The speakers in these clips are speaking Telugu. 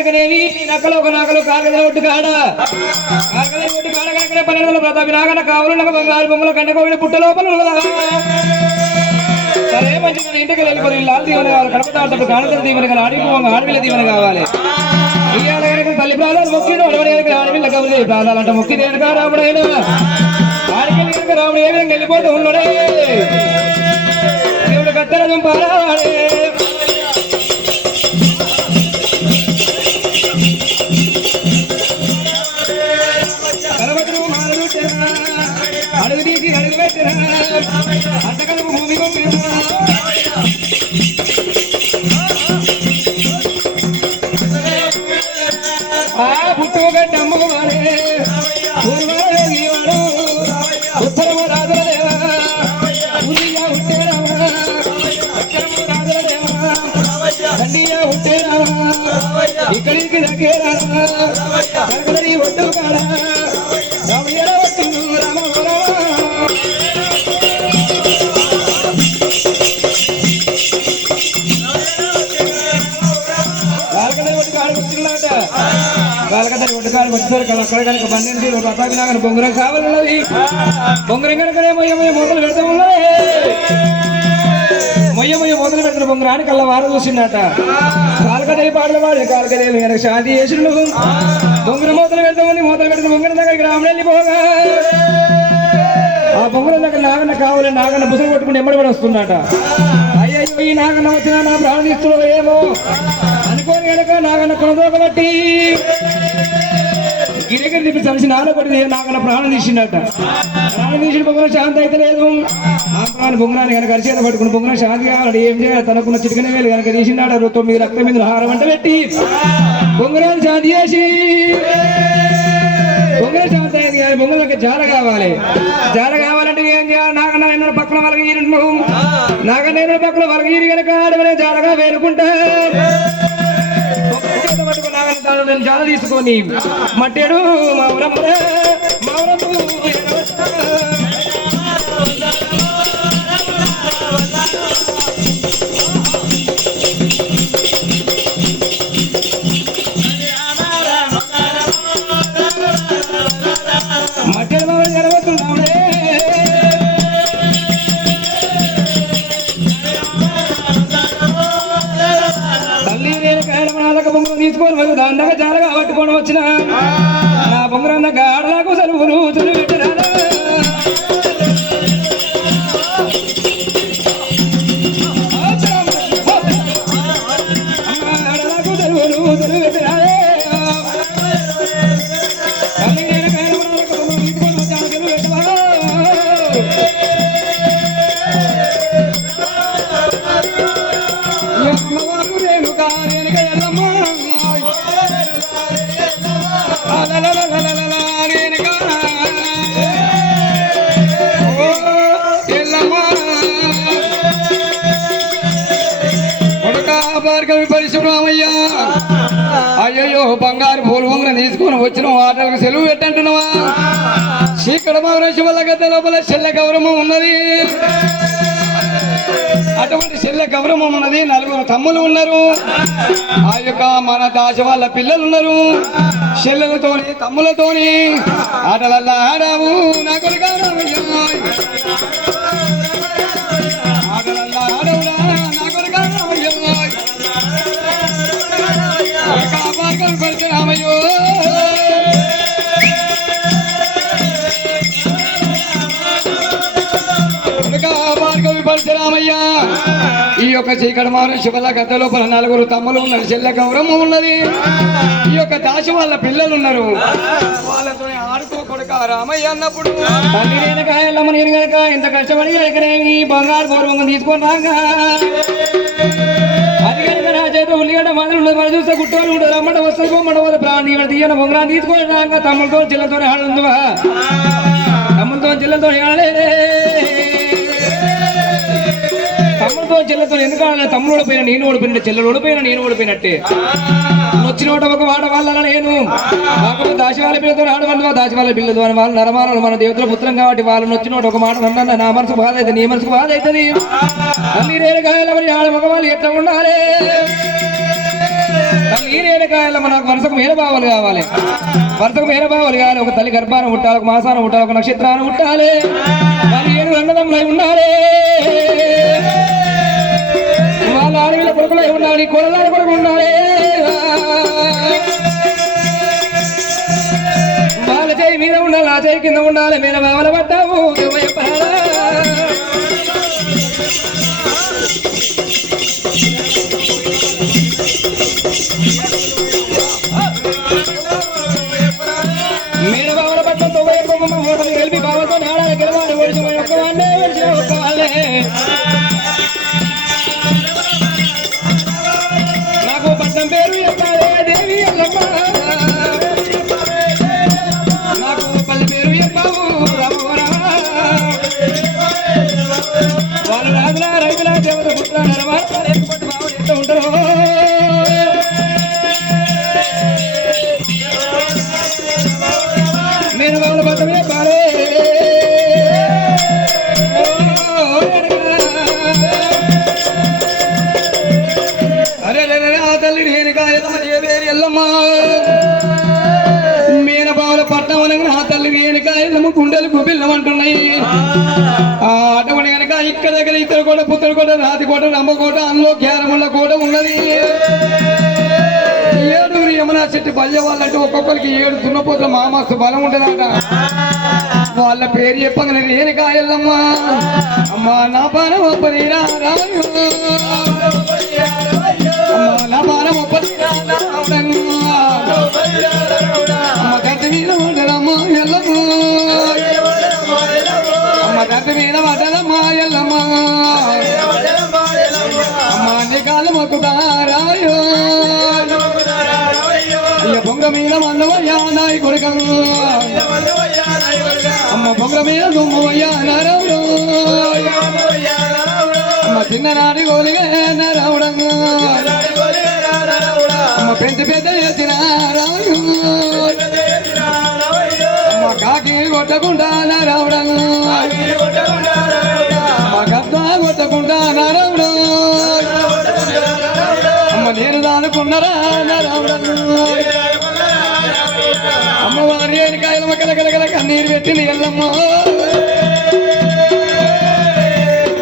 నక్కలు ఒక నకలు కాకల ఒట్టు కాడ కాకల పల్లెల ప్రతాపి నాగన కావులు బంగారు బొమ్మల కండకోవిడ పుట్ట లోపల సరే మంచి మన ఇంటికి వెళ్ళిపోయి లాల్ దీవెన కావాలి కడప తాడు కాణతల దీవెన కావాలి ఆడిపోగా ఆడపిల్ల దీవెన కావాలి ఇవాళ తల్లి ప్రాణాలు మొక్కిన ఆడపిల్ల కవులు ప్రాణాలంట మొక్కి దేనికా రాముడైనా ఆడికి రాముడు ఏ విధంగా వెళ్ళిపోతూ ఉన్నాడే దేవుడు కత్తెర దుంపాడే అడుగు తీసి అడుగు పెట్టినా అంతకలుపు భూమి పుట్టుగడ్డ అమ్మవాడే పూర్వాడు గీవాడు ఉత్తరము రాజులదేవా ఉరిగా ఉట్టేరామా అక్షరము రాజులదేవా దండియా ఉట్టేరామా ఇక్కడికి దగ్గేరామా కనకదరి ఒట్టు కాడా రామయ్యల ఒట్టు బాలకథలు ఒడ్డుకాలు వచ్చారు కదా అక్కడ కనుక బండి ఒక అతాకి నాగన బొంగురం కావాలన్నది బొంగురం కనుకనే మొయ్య మొదలు పెడతా ఉన్నది మొయ్య మొదలు పెడుతున్న బొంగురాని కల్లా వారు చూసిందట కాలకదేవి పాటలు పాడే కాలకదేవి కనుక శాంతి చేసిండు బొంగురం మొదలు పెడుతున్న బొంగురం దగ్గరికి రాముడు వెళ్ళిపోగా ఆ బొంగురం దగ్గర నాగన్న కావాలి నాగన్న బుసలు కొట్టుకుని ఎమ్మడి పడి వస్తుందట అయ్యో ఈ నాగన్న వచ్చినా నా ప్రాణం ఇస్తున్నావు ఏమో అనుకోని కనుక నాగన్న కొనదోకబట్టి గిరిగిరి తిప్పి కలిసి నానబడి నాగన్న ప్రాణం తీసిండట ప్రాణం తీసిన బొంగరం శాంతి అయితే లేదు ఆ ప్రాణం బొంగరాన్ని కనుక అరిచేత పట్టుకుని బొంగరం శాంతి కావాలి ఏం చేయాలి తనకున్న చిటికన వేలు కనుక తీసిండాడు 9 రక్తం మీద హారం అంట పెట్టి బొంగరాన్ని శాంతి చేసి బొంగరం శాంతి అయింది కానీ బొంగరానికి జార కావాలంటే ఏం చేయాలి నాగన్న ఎన్నో పక్కన వలగీరి నాగన్న ఎన్నో పక్కన వలగీరి కనుక ఆడవలే జారగా వేరుకుంటా జాల తీసుకొని మట్టేడు మట్టేడు జరగబోతున్నాడే తల్లి నేను కాయలమనాదక బొమ్మలు తీసుకొని దాండగా జాలగా పట్టుకొని వచ్చిన నా బొమ్మరం దగ్గర ఆడలకు సెలవులు పెట్టినా ఆడలకు సెలవులు పెట్టినా తల్లి నేను కాయలమనాదక బొమ్మలు తీసుకొని వచ్చాను సెలవు పెట్టవా పరిశుభ్రామయ్యా అయ్యో బంగారు పూలు బొంగరం తీసుకొని వచ్చిన ఆటలకు సెలవు పెట్టంటున్నావా చీకడ మహర్షి వల్ల గత లోపల చెల్లె గౌరవం ఉన్నది అటువంటి చెల్లె గౌరవం ఉన్నది 4 తమ్ములు ఉన్నారు ఆ యొక్క మన దాశ వాళ్ళ పిల్లలు ఉన్నారు చెల్లెలతోని తమ్ములతోని ఆటలల్లా ఆడావు నా కొడుకు ఆటలల్లా ఆడవురా నా కొడుకు పరిచరామయ్యో పరిచరామయ్యా ఈ యొక్క చీకటి మహర్షి వల్ల గద్ద లోపల 4 తమ్ములు ఉన్నారు చెల్లె గౌరవం ఉన్నది ఈ యొక్క దాసి వాళ్ళ పిల్లలు ఉన్నారు వాళ్ళతో ఆడుకో కొడుక రామయ్య అన్నప్పుడు తల్లి నేను కాయలమ్మ నేను కనుక ఇంత కష్టపడి కనుకనేమి బంగారు గౌరవం తీసుకొని రాగా అది కనుక నా చేత ఉల్లిగడ్డ మందులు ఉండదు మనం చూస్తే గుట్టోలు ఉండదు రమ్మట వస్తుంది బొమ్మట పోతే ప్రాణి తీయన బొంగరాన్ని తీసుకొని రాగా తమ్ములతో చిల్లతో ఆడుందివా తమ్ములతో చిల్లతో ఆడలేదే తమ్ముడితో చెల్లెతో ఎందుకు తమ్ముడు ఓడిపోయినా నేను ఓడిపోయినట్టు చెల్లెలు ఓడిపోయినా నేను ఓడిపోయినట్టే వచ్చినోట ఒక మాట వాళ్ళ నేను కాకపోతే దాసి వాళ్ళ పిల్లతో ఆడవాళ్ళు దాసి వాళ్ళ పిల్లలు అని వాళ్ళు నరమానాలు మన దేవతల పుత్రం కాబట్టి వాళ్ళని వచ్చినోట ఒక మాట అన్నా నా మనసు బాధ అవుతుంది నీ మనసుకు బాధ అవుతుంది అన్ని రేలు గాయాలని ఆడ మగవాళ్ళు ఎట్లా ఉండాలి ఈరేనకాయలమ్మ నాకు వరుసకు మేనబావలు కావాలి, వరుసకు మేనబావలు కావాలి. ఒక తల్లి గర్భాన పుట్టాలి, ఒక మాసాన పుట్టాలి, ఒక నక్షత్రాన్ని పుట్టాలి. వాళ్ళు 7 అన్నదమ్ములై ఉండాలి, వాళ్ళ ఆడవిల కొడుకులై ఉండాలి, కొడలాడ కొడుకు ఉండాలి. వాళ్ళ చేయి మీద ఉండాలి, ఆ చేయి కింద ఉండాలి. మేనబావల పడ్డావు మేనబావల పట్ల 90 ఓటలు గెలిపి బావతో నాడాలి గెలవాలి. ఒడిచి ఒక్కవాళ్ళే ఒడిచిన ఒక్కవాళ్ళే నాకు పట్టం పేరు చెప్పాలే దేవి ఎల్లమ్మ, నాకు పల్లె పేరు చెప్పావు రామవరా. వాళ్ళు రాజుల రైతుల దేవత పుట్ల నరవాడు బావులు ఎంత ఉంటారో. నేను వాళ్ళ పట్టం చెప్పాలి మేనబావుల పట్నం అనగా నా తల్లి రేణుకాయలమ్మ గుండెలు గుబిల్లమంటున్నాయి. ఆ అటువంటి కనుక ఇక్కడ దగ్గర ఇతర కోట పుత్తడి కోట రాతి కోట రంభకోట అందులో గ్యారముల కోట ఉన్నది. 7 యమునా చెట్టు బల్య వాళ్ళంటే ఒక్కొక్కరికి 7 దున్నపోతుల మామస్తు బలం ఉంటుందట. వాళ్ళ పేరు చెప్పగానే రేణుకాయలమ్మ అమ్మా నా పానం ఒప్పదిరా రాయు, అమ్మా నా పానం ఒప్పదిరా అమ్మ గడ్డ మీద ఉండదమ్మా ఎల్లమ్మ, అమ్మ గడ్డ మీద పడ్డదమ్మా ఎల్లమ్మ, అమ్మ అన్ని కాలం మొక్కుతారాయో. బొంగ మీద మన్నవయ్యా నాయి కొడుకం, అమ్మ బొంగ మీద దుమ్మవయ్యా నరవుడు, అమ్మ చిన్ననాటి గోలిగా నరవుడంగా, అమ్మ పెద్ద పెద్ద చేసిన రావు, అమ్మ కాకి కొట్టకుండా నరవుడంగా, అమ్మ గద్ద కొట్టకుండా నరవుడు, అమ్మ నేను దానుకున్నరా నరవుడంగా. అమ్మవారి రేణుకాయలమ్మ కలకలకల కన్నీరు పెట్టింది ఎల్లమ్మ,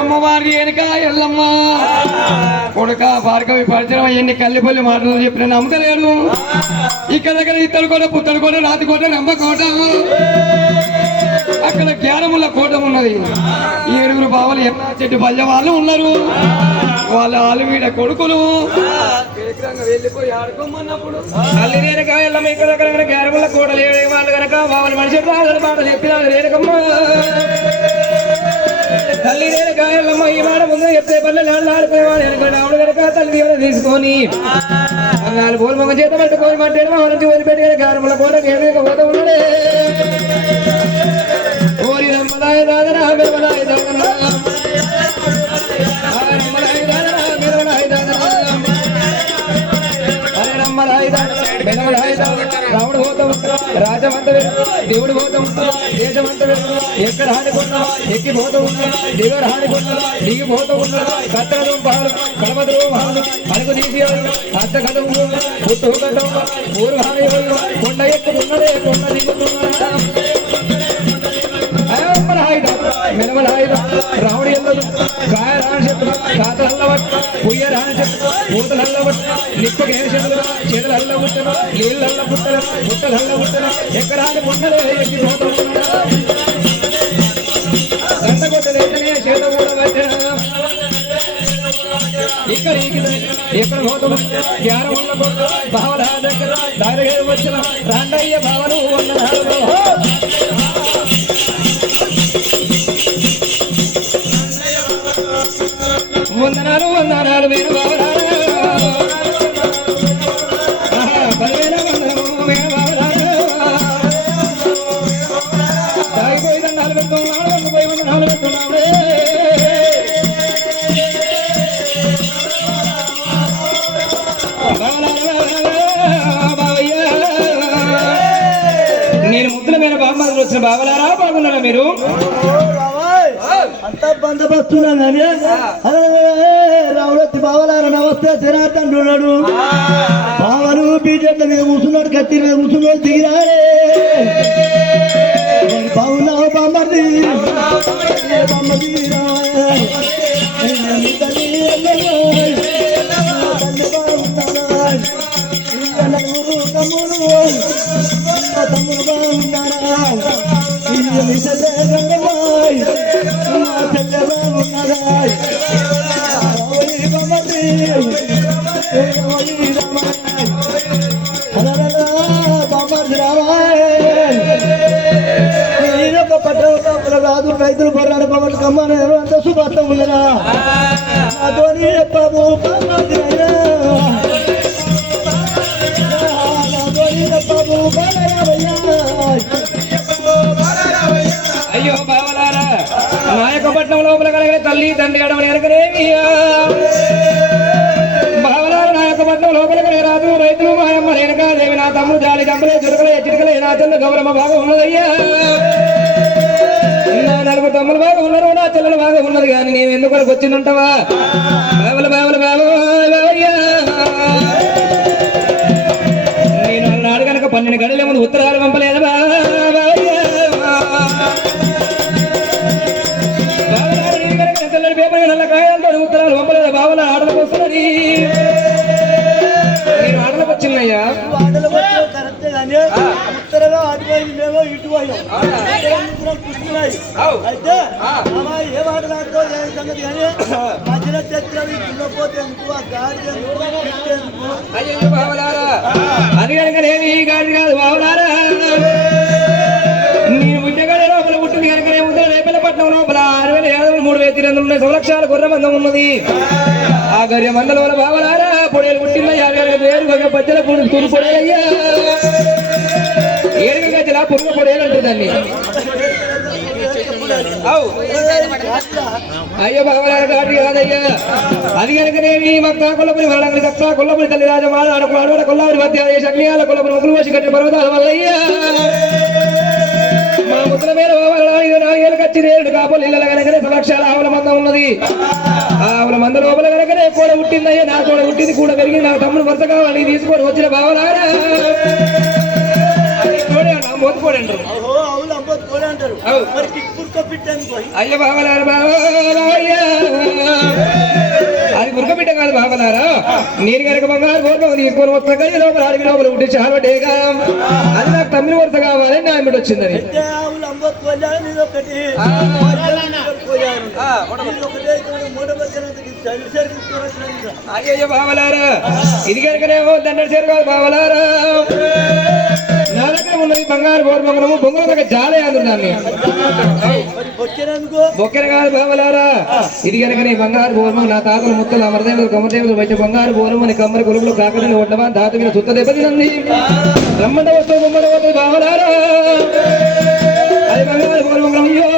అమ్మవారి రేణుకాయలమ్మ కొడుక భార్గవి పరిచయం ఎన్ని కల్లిపల్లి మాటలు చెప్పిన నమ్మకలేడు. ఇక్కడ దగ్గర ఇత్తడి కోట పుత్తడి కోట రాతి కోట రంభ కోట, అక్కడ జ్ఞానముల కోట ఉన్నది. 7 బావలు ఎన్న చెట్టు బల్య వాళ్ళు ఉన్నారు. వాళ్ళ ఆలువీడ కొడుకులు వెళ్ళిపోయి ఆడుకోమన్నప్పుడు తల్లి రేణుకాయలమ్మ ఇక్కడ దగ్గర జ్ఞానముల కోట లేవే వాళ్ళు కనుక బావలు మనిషి రాజు మాట చెప్పిన రేణుకమ్మ తల్లి రేణుకాయలమ్మ ఈ మాట ముందు చెప్తే పల్లెలు ఆడుకునేవాడు వెనక ఆవిడ కనుక తల్లి దీవెన తీసుకొని వాళ్ళు పూర్వమ చేత పట్టుకొని మట్టేయడం ఆవిడ నుంచి వదిలిపెట్టి జ్ఞానముల కోట పోతూ ఉన్నాడే. ఓరి రమ్మలాయ దాదరా మెరమలాయ దాదరా రాముడు పోతాం రాజమంత దేవుడు పోతాం దేశమంత ఎక్కడ హానికున్నా ఎక్కిపోతూ ఉన్నాడు, దిగర హానికున్నా దిగిపోతూ ఉన్నాడు. కత్తలు పాలు కడపదలు పాలు అడుగు తీసి అత్త కథలు పుట్టు కథ ఊరు హాని కొండ ఎక్కుతున్నాడే కొండ దిగుతున్నాడు. రాముడి కాయ రాని చెట్లు కాతలు అల్లబట్టు పుయ్య రాని చెట్లు పూతలు అల్లబట్టు నిప్పకి ఏమి చెట్లు చేతులు అల్ల పుట్టలు నీళ్ళు అల్ల పుట్టలు పుట్టలు అల్ల పుట్టలు ఎక్కడ పుట్టలే ఎక్కిపోతూ దండ కొట్టలేకనే చేత కూడా పెట్టిన ఇక్కడ ఎక్కడ పోతాం జ్ఞానం ఉన్న భావన దగ్గర దారి వచ్చిన రాండయ్య భావను వందనాలు వందనాలు మీరు బావరాలు పదివేల వందనము మీరు బావరాలు తాగిపోయి దండాలు పెట్టుకున్నాడు వందపోయి వందనాలు పెట్టుకున్నాడు. నేను ముద్దుల మీద బామ్మలు వచ్చిన బావలారా బాగున్నారా మీరు? అంతా బందోబస్తున్నా కానీ రావుడొచ్చి బావలారా నమస్తే జనార్దనుడు బావలు బీజేపీ మీద కూర్చున్నాడు కత్తి మీద కూర్చున్నాడు దిగిరాడే బావున్నావు బామ్మది తమ్ముడు బాగున్నారా పట్టణ రాదు రైతులు పొరాడు పవన్ కమ్మాను అంత శుభార్తం ఉన్నదా నాతోని బాబు అయ్యో బావలారా నాయకపట్నం లోపల కలిగిన తల్లి తండ్రి గడవని ఎరకనేమియా బావలారా నాయకపట్నం లోపల కలిగి రాదు రైతులు మాయమ్మ రేణుకా దేవి నా తమ్ముడు జాలి జంపలే చురుకలే చిరుకలే నా చెల్లు గౌరమ్మ బాగా ఉన్నదయ్యా నా నలుగురు తమ్ములు బాగా ఉన్నారు నా చెల్లెలు బాగా ఉన్నది కానీ నేను ఎందుకు వరకు వచ్చిందంటావా బావల బావల బావయ్యా నేను అన్నాడు కనుక 12 గడిల ముందు ఉత్తరాలు పంపలేదు పేపర్ నల్ల కాయాలతో ఉత్తరాలు పంపలేదు బావల ఆటలకు వస్తున్నది నేను ఆటలకు వచ్చిందయ్యా కరెక్టే కానీ ఉత్తరలో అటువైపు ఇటు కూర్చున్నాయి అయితే ఏ మాట్లాడుతూ సంగతి కానీ మధ్యలో తెచ్చి దున్నపోతే ఎందుకు ఆ గాడి ఎందుకు అయ్యో బావలారా అది కనుక నేను ఈ గాడి కాదు బావలారా నీ ఉద్యోగాల లోపల పుట్టింది కనుక ఉత్తర రేపల్లపట్నం లోపల 6,700 సంవత్సరాల గుర్ర మందం ఉన్నది ఆ గర్య మండలంలో బావలారా పొడేలు పుట్టిందా 50,000 పచ్చల పురుగు పొడేలయ్యా 7 గజల పురుగు పొడేలు అంటారు దాన్ని అయ్యో బావలారా గాడి కాదయ్యా అది కనుకనేమి మక్కా కొల్లపురి వరడంగడి కక్కా కొల్లపురి తల్లి రాజమాడ ఆడకుడు కొల్లాపురి మధ్య అగ్నియాల కొల్లపురి ముగ్గులు పోసి కట్టిన పర్వతాల వల్లయ్యా మా ముసల మీద 4 ఏళ్ళకి వచ్చి 7 కాపులు ఇళ్ళ కనుకనే సంవత్సరాల ఆవుల మందం ఉన్నది ఆవుల మంద లోపల కనుకనే కూడా పుట్టిందయ్యా నా కూడా పుట్టింది కూడా పెరిగింది నా తమ్ముడు వరుస కావాలి తీసుకొని వచ్చిన బావలారా అయ్య బావలారా బావయ్యా అది గురకబిడ్డ కాదు బావలారా నేను కనుక బంగారు గోర్గం తీసుకొని వస్తా కానీ లోపల అడిగి లోపల ఉంటే చాలా డేగా అది నాకు తమ్మిడి వరుస కావాలని నా ఆమె వచ్చిందని అయ్యయ్యో బావలారా ఇది కనుకనేమో దండలు చేరు కాదు బావలారా నా దగ్గర ఉన్నది బంగారు గోర్మంగళము బొంగుల దగ్గర జాలే అందరు దాన్ని బొక్కెన కాదు బావలారా ఇది కనుక నీ బంగారు గోర్మం నా తాతలు ముత్తలు అమరదేవులు కమరదేవులు వచ్చే బంగారు గోరమని కమ్మరి కొలుగులు కాకదని ఒడ్డమా దాత మీద సుత్త దెబ్బతింది రమ్మండ వస్తూ బొమ్మడ వస్తూ బావలారా అది బంగారు గోర్మంగళం అయ్యో